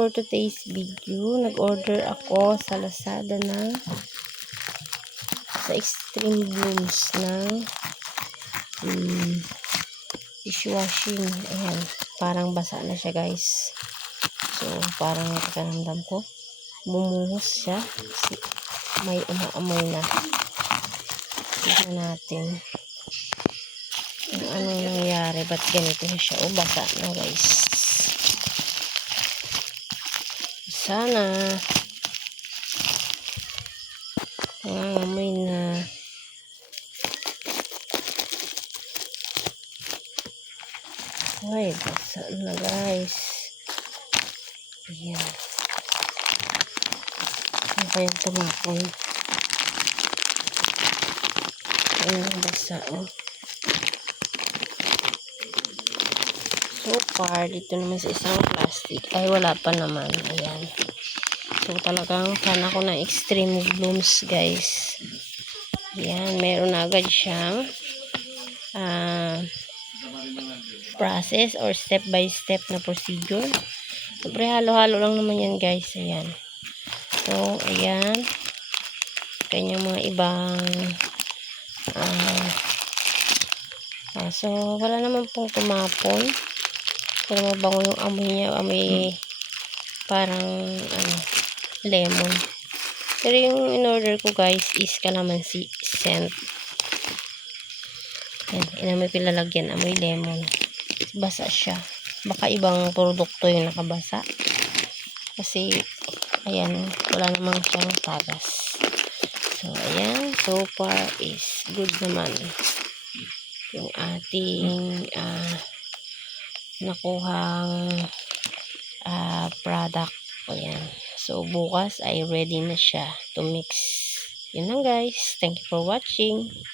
for today's video, nag-order ako sa Lazada sa Extreme Blooms ng dishwashing. Ayan, parang basa na siya guys. So, parang nakaramdam ko. Bumuhos siya. Kasi may umaamoy na. Tignan natin. Kung anong nangyari. Ba't ganito siya? O, basa na guys. Sana amoy na. Ay, basa na guys. Ayan. Ano kayang tumapon? Ayan, basa oh. So far, dito naman sa isang plastic ay wala pa naman. Ayan. So talagang fan ako ng Extreme Blooms guys. Ayan, meron na agad siyang process or step by step na procedure. Siyempre halo-halo lang naman yan guys. Ayan. So ayan. Kanyang mga ibang so wala naman pong tumapon. Pero mabango yung amoy niya. Amoy parang lemon. Pero yung in-order ko guys is calamansi scent. Yan, inamoy pilalagyan, amoy lemon. Basa siya. Baka ibang produkto yung nakabasa. Kasi, ayan, wala namang siyang tagas. So, ayan, so far is good naman. Yung ating nakuhang product. Ayan. So, bukas ay ready na siya to mix. Yun lang guys. Thank you for watching.